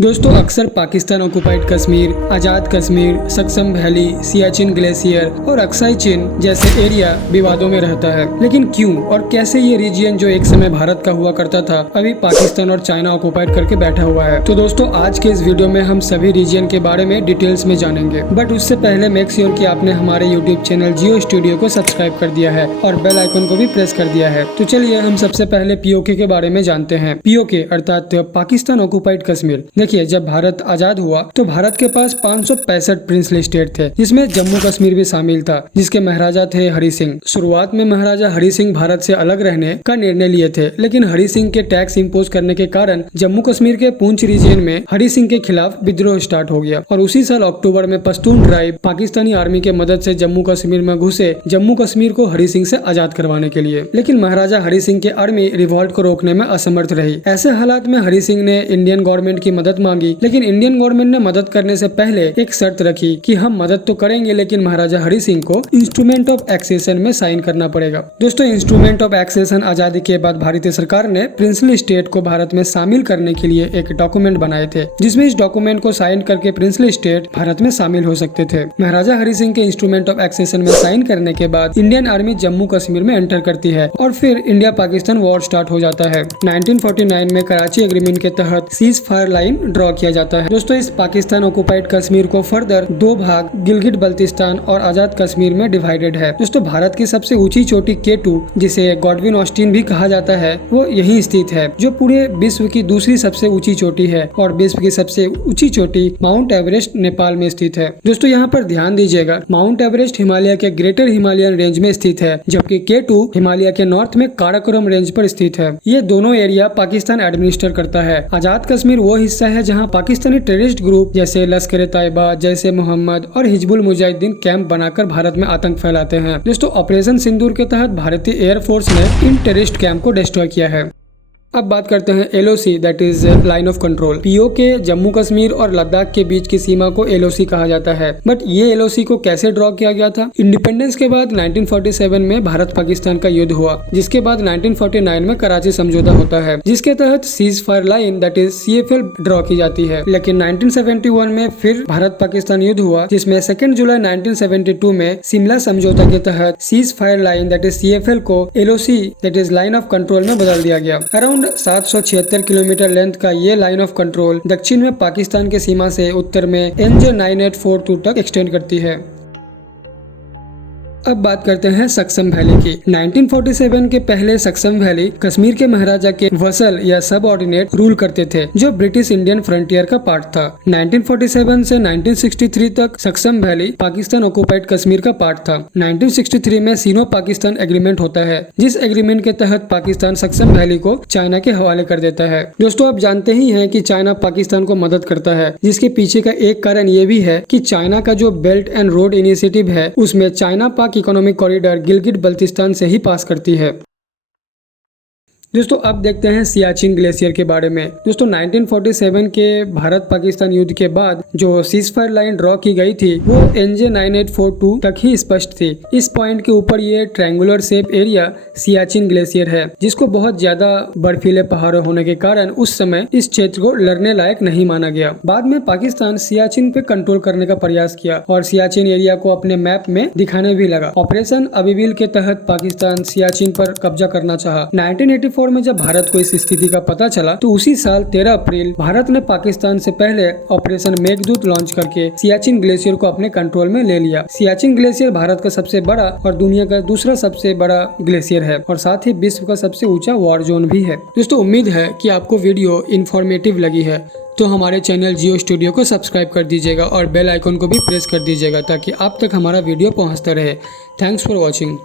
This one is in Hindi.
दोस्तों अक्सर Pakistan occupied Kashmir, Azad Kashmir, सक्सम valley, Siachen glacier और अक्साई चिन जैसे एरिया विवादों में रहता है। लेकिन क्यों और कैसे ये रीजियन जो एक समय भारत का हुआ करता था अभी पाकिस्तान और चाइना ऑक्युपाइड करके बैठा हुआ है। तो दोस्तों आज के इस वीडियो में हम सभी रीजियन के बारे में डिटेल्स में जानेंगे, बट उससे पहले मेक श्योर कि आपने हमारे यूट्यूब चैनल जियो स्टूडियो को सब्सक्राइब कर दिया है और बेल आइकन को भी प्रेस कर दिया है। तो चलिए हम सबसे पहले पीओके के बारे में जानते हैं। पीओके अर्थात पाकिस्तान ऑक्युपाइड कश्मीर। देखिए, जब भारत आजाद हुआ तो भारत के पास 565 प्रिंसली स्टेट थे, जिसमें जम्मू कश्मीर भी शामिल था, जिसके महाराजा थे हरि सिंह। शुरुआत में महाराजा हरि सिंह भारत से अलग रहने का निर्णय लिए थे, लेकिन हरि सिंह के टैक्स इम्पोज करने के कारण जम्मू कश्मीर के पूंछ रीजन में हरि सिंह के खिलाफ विद्रोह स्टार्ट हो गया और उसी साल अक्टूबर में पश्तून ट्राइब पाकिस्तानी आर्मी के मदद से जम्मू कश्मीर में घुसे जम्मू कश्मीर को हरि सिंह से आजाद करवाने के लिए। लेकिन महाराजा हरि सिंह की आर्मी रिवॉल्ट को रोकने में असमर्थ रही। ऐसे हालात में हरि सिंह ने इंडियन गवर्नमेंट की मदद मांगी, लेकिन इंडियन गवर्नमेंट ने मदद करने से पहले एक शर्त रखी कि हम मदद तो करेंगे, लेकिन महाराजा हरि सिंह को इंस्ट्रूमेंट ऑफ एक्सेशन में साइन करना पड़ेगा। दोस्तों, इंस्ट्रूमेंट ऑफ एक्सेशन आजादी के बाद भारतीय सरकार ने प्रिंसली स्टेट को भारत में शामिल करने के लिए एक डॉक्यूमेंट बनाए थे, जिसमें इस डॉक्यूमेंट को साइन करके प्रिंसली स्टेट भारत में शामिल हो सकते थे। महाराजा हरि सिंह के इंस्ट्रूमेंट ऑफ एक्सेशन में साइन करने के बाद इंडियन आर्मी जम्मू कश्मीर में एंटर करती है और फिर इंडिया पाकिस्तान वॉर स्टार्ट हो जाता है। 1949 में कराची एग्रीमेंट के तहत सीज फायर लाइन ड्रॉ किया जाता है। दोस्तों, इस पाकिस्तान ऑक्युपाइड कश्मीर को फर्दर दो भाग गिलगिट बल्तिस्तान और आजाद कश्मीर में डिवाइडेड है। दोस्तों, भारत की सबसे ऊंची चोटी K2, जिसे गॉडविन ऑस्टिन भी कहा जाता है, वो यहीं स्थित है, जो पूरे विश्व की दूसरी सबसे ऊंची चोटी है और विश्व की सबसे ऊंची चोटी माउंट एवरेस्ट नेपाल में स्थित है। दोस्तों, यहाँ पर ध्यान दीजिएगा, माउंट एवरेस्ट हिमालय के ग्रेटर हिमालयन रेंज में स्थित है, जबकि K2 हिमालय के नॉर्थ में काराकोरम रेंज पर स्थित है। ये दोनों एरिया पाकिस्तान एडमिनिस्टर करता है। आजाद कश्मीर वो हिस्सा है जहाँ पाकिस्तानी टेररिस्ट ग्रुप जैसे लश्कर तैयबा, जैसे मोहम्मद और हिजबुल मुजाहिदीन कैंप बनाकर भारत में आतंक फैलाते हैं। दोस्तों, ऑपरेशन सिंदूर के तहत भारतीय एयरफोर्स ने इन टेररिस्ट कैंप को डिस्ट्रॉय किया है। अब बात करते हैं LOC, that is line of control. PoK Jammu Kashmir और लद्दाख के बीच की सीमा को LOC कहा जाता है। बट ये LOC को कैसे ड्रॉ किया गया था? इंडिपेंडेंस के बाद 1947 में भारत पाकिस्तान का युद्ध हुआ, जिसके बाद 1949 में कराची समझौता होता है, जिसके तहत cease fire line that is CFL draw की जाती है। लेकिन 1971 में फिर भारत पाकिस्तान युद्ध हुआ, जिसमें 2 जुलाई 1972 में शिमला समझौता के तहत cease fire line that is CFL को LOC that is line of control में बदल दिया गया। अराउंड 776 किलोमीटर लेंथ का ये लाइन ऑफ कंट्रोल दक्षिण में पाकिस्तान के सीमा से उत्तर में NJ 9842 तक एक्सटेंड करती है। अब बात करते हैं सक्सम वैली की। 1947 के पहले सक्सम वैली कश्मीर के महाराजा के वसल या सब ऑर्डिनेट रूल करते थे, जो ब्रिटिश इंडियन फ्रंटियर का पार्ट था। 1947 से 1963 तक सक्सम वैली पाकिस्तान ऑक्युपाइड कश्मीर का पार्ट था। 1963 में सीनो पाकिस्तान एग्रीमेंट होता है, जिस एग्रीमेंट के तहत पाकिस्तान सक्सम वैली को चाइना के हवाले कर देता है। दोस्तों, आप जानते ही हैं कि चाइना पाकिस्तान को मदद करता है, जिसके पीछे का एक कारण ये भी है कि चाइना का जो बेल्ट एंड रोड इनिशिएटिव है, उसमें चाइना पाक इकोनॉमिक कॉरिडोर गिलगिट बल्तिस्तान से ही पास करती है। दोस्तों, अब देखते हैं सियाचिन ग्लेशियर के बारे में। दोस्तों, 1947 के भारत पाकिस्तान युद्ध के बाद जो सीज फायर लाइन ड्रॉ की गई थी वो NJ 9842 तक ही स्पष्ट थी। इस पॉइंट के ऊपर ये triangular shape area Siachen glacier है, जिसको बहुत ज्यादा बर्फीले पहाड़ों होने के कारण उस समय इस क्षेत्र को लड़ने लायक नहीं माना गया। बाद में पाकिस्तान सियाचिन पे कंट्रोल करने का प्रयास किया और सियाचिन एरिया को अपने मैप में दिखाने भी लगा। ऑपरेशन अबीविल के तहत पाकिस्तान सियाचिन पर कब्जा करना चाहा। 1984 में जब भारत को इस स्थिति का पता चला तो उसी साल 13 अप्रैल भारत ने पाकिस्तान से पहले ऑपरेशन मेघदूत लॉन्च करके सियाचिन ग्लेशियर को अपने कंट्रोल में ले लिया। सियाचिन ग्लेशियर भारत का सबसे बड़ा और दुनिया का दूसरा सबसे बड़ा ग्लेशियर है और साथ ही विश्व का सबसे ऊंचा वॉर जोन भी है। दोस्तों, उम्मीद है कि आपको वीडियो इंफॉर्मेटिव लगी है, तो हमारे चैनल जियो स्टूडियो को सब्सक्राइब कर दीजिएगा और बेल आइकन को भी प्रेस कर दीजिएगा ताकि आप तक हमारा वीडियो पहुंचता रहे। Thanks for watching.